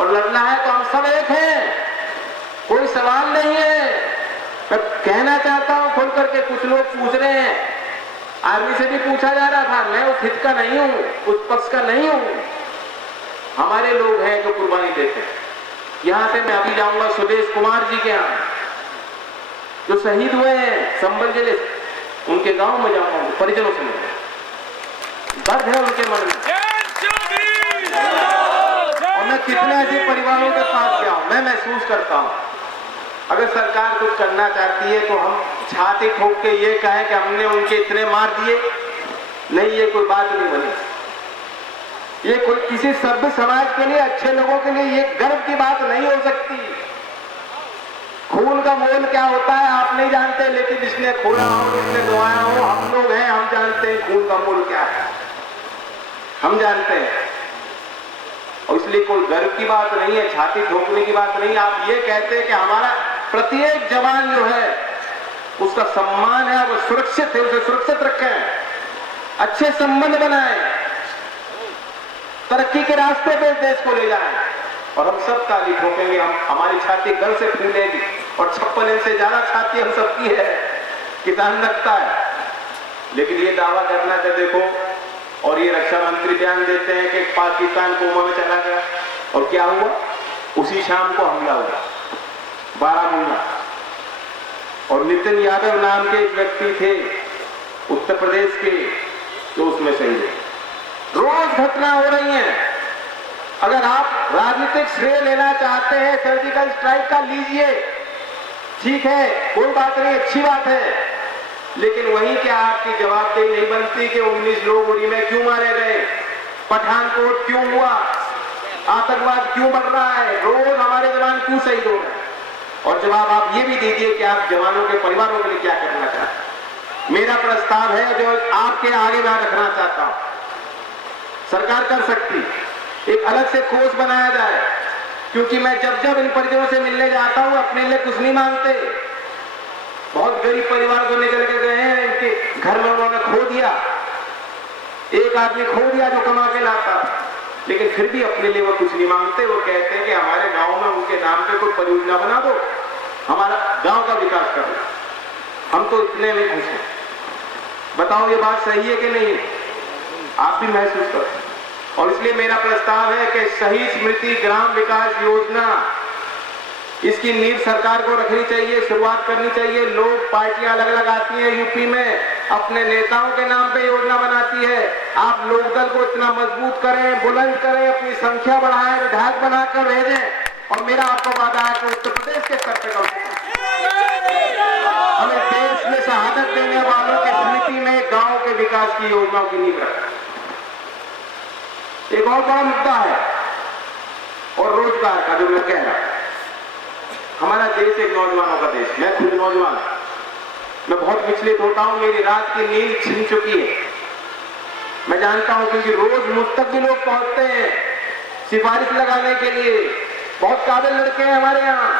और लड़ना है तो हम सब एक हैं, कोई सवाल नहीं है। मैं कहना चाहता हूं खुल करके, कुछ लोग पूछ रहे हैं, आर्मी से भी पूछा जा रहा था, मैं उस हित का नहीं हूं, उस पक्ष का नहीं हूं। हमारे लोग हैं जो कुर्बानी देते हैं। यहां से मैं अभी जाऊंगा सुदेश कुमार जी के यहां, जो शहीद हुए हैं संबल जिले, उनके गांव में जाऊंगा, परिजनों से मिलूंगा। दर्द है उनके मन में, और मैं कितने ऐसे परिवारों के पास गया हूं, मैं महसूस करता हूं। अगर सरकार कुछ करना चाहती है तो हम छाती ठोक के ये कहें कि हमने उनके इतने मार दिए, नहीं, ये कोई बात नहीं बनी। ये कोई किसी सभ्य समाज के लिए, अच्छे लोगों के लिए ये गर्व की बात नहीं हो सकती। खून का मोल क्या होता है आप नहीं जानते, लेकिन जिसने खोया हो, जिसने गंवाया हो, हम लोग हैं, हम जानते हैं खून का मोल क्या है, हम जानते हैं। और इसलिए कोई गर्व की बात नहीं है, छाती ठोकने की बात नहीं। आप ये कहते हैं कि हमारा प्रत्येक जवान जो है उसका सम्मान है, वो सुरक्षित है, उसे सुरक्षित रखें, अच्छे संबंध बनाएं, तरक्की के रास्ते पे देश को ले जाएं, और हम सब ताली ठोकेंगे, हमारी छाती गर्व से फूलेगी। और 56 इंच से ज्यादा छाती हम सबकी है, किसान रखता है। लेकिन ये दावा करना कि देखो, और ये रक्षा मंत्री बयान देते हैं कि पाकिस्तान कोमा में चला गया, और क्या हुआ, उसी शाम को हमला हुआ बारामूला, और नितिन यादव नाम के एक व्यक्ति थे उत्तर प्रदेश के, जो उसमें शहीद है। रोज घटना हो रही है। अगर आप राजनीतिक श्रेय लेना चाहते हैं सर्जिकल स्ट्राइक का, लीजिए, ठीक है, कोई बात नहीं, अच्छी बात है। लेकिन वहीं क्या आपकी जवाबदेही नहीं बनती कि 19 लोग उरी में क्यों मारे गए, पठानकोट क्यों हुआ, आतंकवाद क्यों बढ़ रहा है, रोज हमारे जवान क्यों शहीद हो रहे हैं? और जवाब आप ये भी दीजिए कि आप जवानों के परिवारों के लिए क्या करना चाहते हैं। मेरा प्रस्ताव है जो आपके आगे मैं रखना चाहता हूं, सरकार कर सकती, एक अलग से कोष बनाया जाए, क्योंकि मैं जब जब इन परिजनों से मिलने जाता हूं, अपने लिए कुछ नहीं मांगते। बहुत गरीब परिवार को निकल के गए हैं, इनके घर में उन्होंने खो दिया, एक आदमी खो दिया जो कमा के लाता, लेकिन फिर भी अपने लिए वो कुछ नहीं मांगते। वो कहते हैं कि हमारे गांव में उनके नाम पे कोई परियोजना बना दो, हमारा गांव का विकास कर दो। हम तो इतने में खुश हैं। बताओ ये बात सही है कि नहीं? आप भी महसूस करो। और इसलिए मेरा प्रस्ताव है कि शहीद स्मृति ग्राम विकास योजना, इसकी नींव सरकार को रखनी चाहिए, शुरुआत करनी चाहिए। लोग, पार्टियां अलग अलग आती हैं यूपी में, अपने नेताओं के नाम पे योजना बनाती है। आप लोकदल को इतना मजबूत करें, बुलंद करें, अपनी संख्या बढ़ाएं, विधायक बनाकर भेजें। और मेरा आपको वादा है कि उत्तर प्रदेश के स्तर पर हमें देश में शहादत देने वालों की स्मृति में गांव के विकास की योजनाओं की नींव रखें। एक और बड़ा मुद्दा है, और रोजगार का, जो मैं कह रहा हूं। हमारा देश एक नौजवानों का देश, मैं खुद नौजवान, मैं बहुत विचलित होता हूं, मेरी रात की नींद छिन चुकी है। मैं जानता हूं, क्योंकि रोज मुझ तक भी लोग पहुंचते हैं सिफारिश लगाने के लिए। बहुत काबिल लड़के हैं हमारे यहाँ।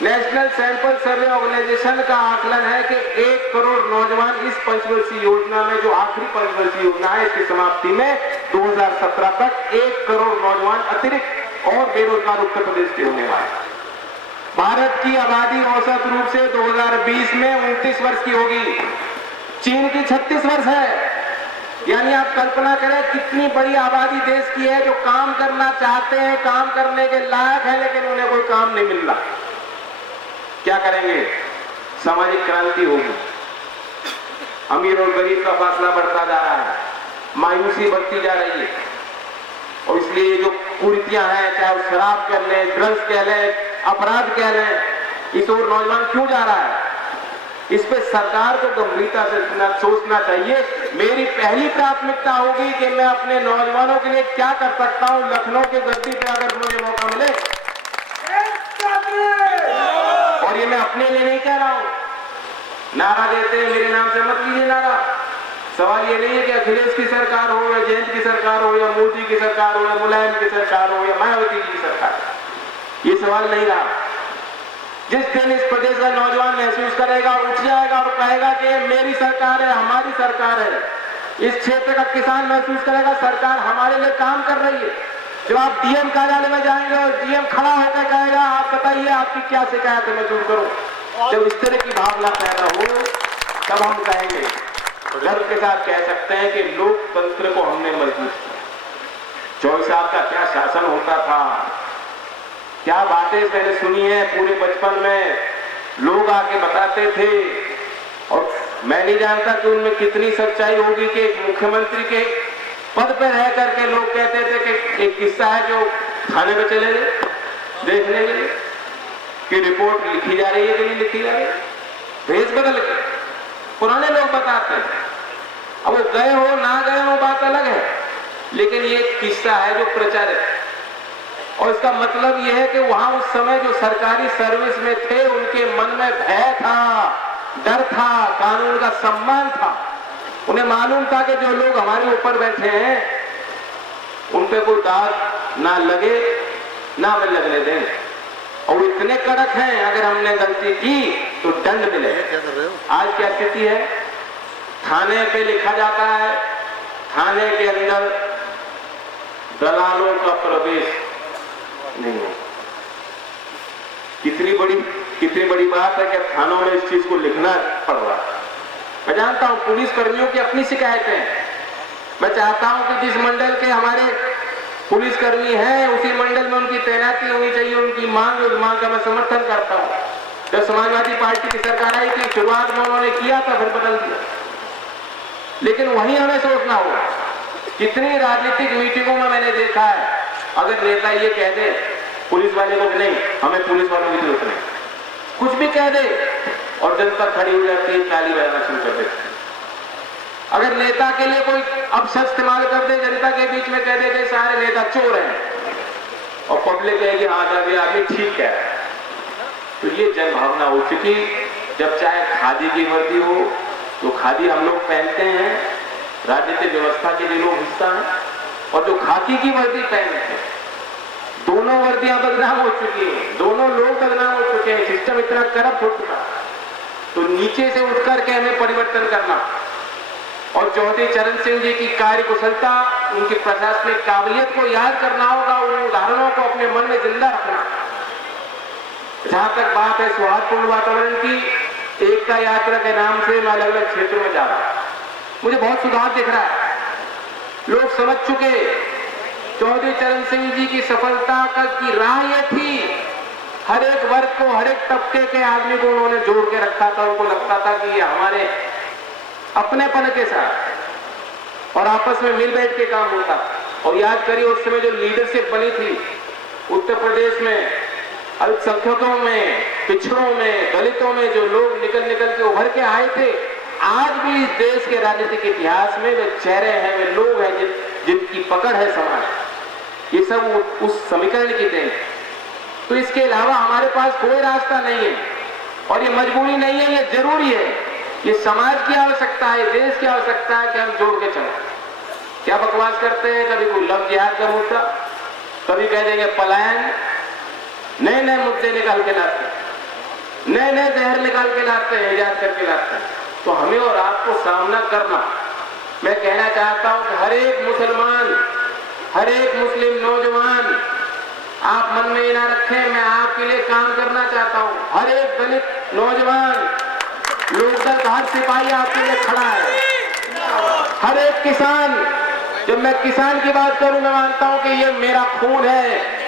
नेशनल सैंपल सर्वे ऑर्गेनाइजेशन का आकलन है कि 1 करोड़ नौजवान इस पंचवर्षीय योजना में, जो आखिरी पंचवर्षीय योजना है, इसकी समाप्ति में 2017 तक 1 करोड़ नौजवान अतिरिक्त और बेरोजगार उत्तर प्रदेश के होने वाले। भारत की आबादी औसत रूप से 2020 में 29 वर्ष की होगी, चीन की 36 वर्ष है। यानी आप कल्पना करें कितनी बड़ी आबादी देश की है, जो काम करना चाहते हैं, काम करने के लायक है, लेकिन उन्हें कोई काम नहीं मिल रहा। क्या करेंगे? सामाजिक क्रांति होगी, अमीर और गरीब का फासला बढ़ता जा रहा है, मायूसी बढ़ती जा रही है। और इसलिए जो कुरीतियां हैं, चाहे वो शराब कह लें, ड्रग्स कह लें, अपराध कह लें, इस ओर नौजवान क्यों जा रहा है? इस पे सरकार को गंभीरता से सोचना चाहिए। मेरी पहली प्राथमिकता होगी कि मैं अपने नौजवानों के लिए क्या कर सकता हूं। लखनऊ के गद्दी पे अगर मुझे मौका मिले, और ये मैं अपने लिए नहीं कह रहा हूं, नारा देते हैं मेरे नाम से मत लीजिए नारा। सवाल ये नहीं है कि अखिलेश की सरकार हो, या जयंत की सरकार हो, या मोदी की सरकार हो, या मुलायम की सरकार हो, या मायावती की सरकार, ये सवाल नहीं रहा। जिस दिन इस प्रदेश का नौजवान महसूस करेगा, उठ जाएगा और कहेगा कि मेरी सरकार है, हमारी सरकार है, इस क्षेत्र का किसान महसूस करेगा सरकार हमारे लिए काम कर रही है, जब आप डीएम कार्यालय में जाएंगे और डीएम खड़ा होकर कहेगा आप बताइए आपकी क्या शिकायत है मैं दूर करूं, जब इस तरह की भावना पैदा हो तब हम कहेंगे, गर्व के साथ कह सकते हैं कि लोकतंत्र को हमने मजबूत किया। 24 साल का क्या शासन होता था, क्या बातें मैंने सुनी है पूरे बचपन में, लोग आके बताते थे और मैं नहीं जानता कि उनमें कितनी सच्चाई होगी कि एक मुख्यमंत्री के पद पर रह करके लोग कहते थे कि एक किस्सा है जो थाने में चले गए देखने के लिए कि रिपोर्ट लिखी जा रही है कि नहीं लिखी जा रही है, भेज बदल के पुराने लोग बताते हैं। अब वो गए हो ना गए हो बात अलग है, लेकिन ये किस्सा है जो प्रचारित है और इसका मतलब यह है कि वहां उस समय जो सरकारी सर्विस में थे उनके मन में भय था, डर था, कानून का सम्मान था। उन्हें मालूम था कि जो लोग हमारे ऊपर बैठे हैं उन पे कोई दाग ना लगे, ना वे लगने दें, और इतने कड़क हैं अगर हमने गलती की तो दंड मिले। आज क्या स्थिति है, थाने पे लिखा जाता है थाने के अंदर दलालों का प्रवेश नहीं हो। कितनी बड़ी बात है कि थानों में इस चीज को लिखना पड़ रहा है। मैं जानता हूं पुलिस कर्मियों की अपनी शिकायतें, मैं चाहता हूं कि जिस मंडल के हमारे पुलिसकर्मी हैं उसी मंडल में उनकी तैनाती होनी चाहिए, उनकी मांग का मैं समर्थन करता हूं। जब समाजवादी पार्टी की सरकार आई थी शुरुआत में उन्होंने किया था, फिर बदल दिया, लेकिन वहीं हमें सोचना होगा। कितनी राजनीतिक मीटिंगों में मैंने देखा है अगर नेता ये कह दे पुलिस वाले को नहीं हमें पुलिस वालों की जरूरत नहीं, कुछ भी कह दे और जनता खड़ी हो जाती है, ताली बजाना शुरू कर देती है। अगर नेता के लिए कोई अपशब्द इस्तेमाल कर दे, जनता के बीच में कह दे कि सारे नेता चोर हैं और पब्लिक कहेगी हाँ दादी आदमी ठीक है, तो ये जन भावना हो चुकी। जब चाहे खादी की वर्दी हो तो खादी हम लोग पहनते हैं, राजनीतिक व्यवस्था के भी लोग हिस्सा हैं, और जो खाकी की वर्दी पहनते हैं, दोनों वर्दियां बदनाम हो चुकी हैं, दोनों लोग बदनाम हो चुके हैं, सिस्टम इतना करप्ट हो चुका। तो नीचे से उठ करके हमें परिवर्तन करना और चौधरी चरण सिंह जी की कार्य कुशलता, उनकी प्रशासनिक काबिलियत को याद करना होगा, उन उदाहरणों को अपने मन में जिंदा रखना। जहां तक बात है सौहार्दपूर्ण वातावरण की, एकता यात्रा के नाम से मैं अलग अलग क्षेत्रों में जा रहा हूं, मुझे बहुत सुधार दिख रहा है। लोग समझ चुके चौधरी चरण सिंह जी की सफलता की राह यह थी, हर एक वर्ग को, हर एक तबके के आदमी को उन्होंने जोड़ के रखा था। उनको लगता था कि ये हमारे अपनेपन के साथ और आपस में मिल बैठ के काम होता। और याद करिए उस समय जो लीडरशिप बनी थी उत्तर प्रदेश में, अल्पसंख्यकों में, पिछड़ों में, दलितों में जो लोग निकल के उभर के आए थे, आज भी इस देश के राजनीतिक इतिहास में वे चेहरे हैं, वे लोग हैं जिनकी पकड़ है समाज। ये सब उस समीकरण की देन। तो इसके अलावा हमारे पास कोई रास्ता नहीं है और ये मजबूरी नहीं है, ये जरूरी है, ये समाज की आवश्यकता है, देश की आवश्यकता है कि हम जोड़ के चलें। क्या बकवास करते हैं, कभी कोई लव जिहाद का मुद्दा, कभी कह देंगे पलायन, नए नए मुद्दे निकाल के लाते हैं, नए नए जहर निकाल के लाते हैं, इजाद करके लाते हैं। तो हमें और आपको सामना करना। मैं कहना चाहता हूं कि हर एक मुसलमान, हर एक मुस्लिम नौजवान, आप मन में ये ना रखें मैं आपके लिए काम करना चाहता हूं। हर एक दलित नौजवान, लोकदल का हर सिपाही आपके लिए खड़ा है, हर एक किसान। जब मैं किसान की बात करूं, मैं मानता हूं कि ये मेरा खून है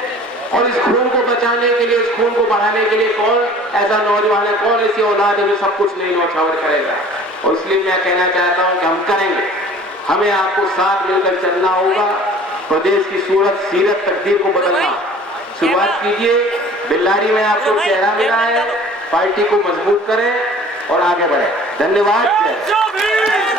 और इस खून को बचाने के लिए, इस खून को बढ़ाने के लिए कौन ऐसा नौजवान है, कौन ऐसी औलाद है जो सब कुछ नहीं नौछावर करेगा। और इसलिए मैं कहना चाहता हूं कि हम करेंगे, हमें आपको साथ मिलकर चलना होगा, प्रदेश की सूरत सीरत तकदीर को बदलना। शुरुआत कीजिए, बेल्लारी में आपको चेहरा मिला है, पार्टी को मजबूत करें और आगे बढ़े। धन्यवाद।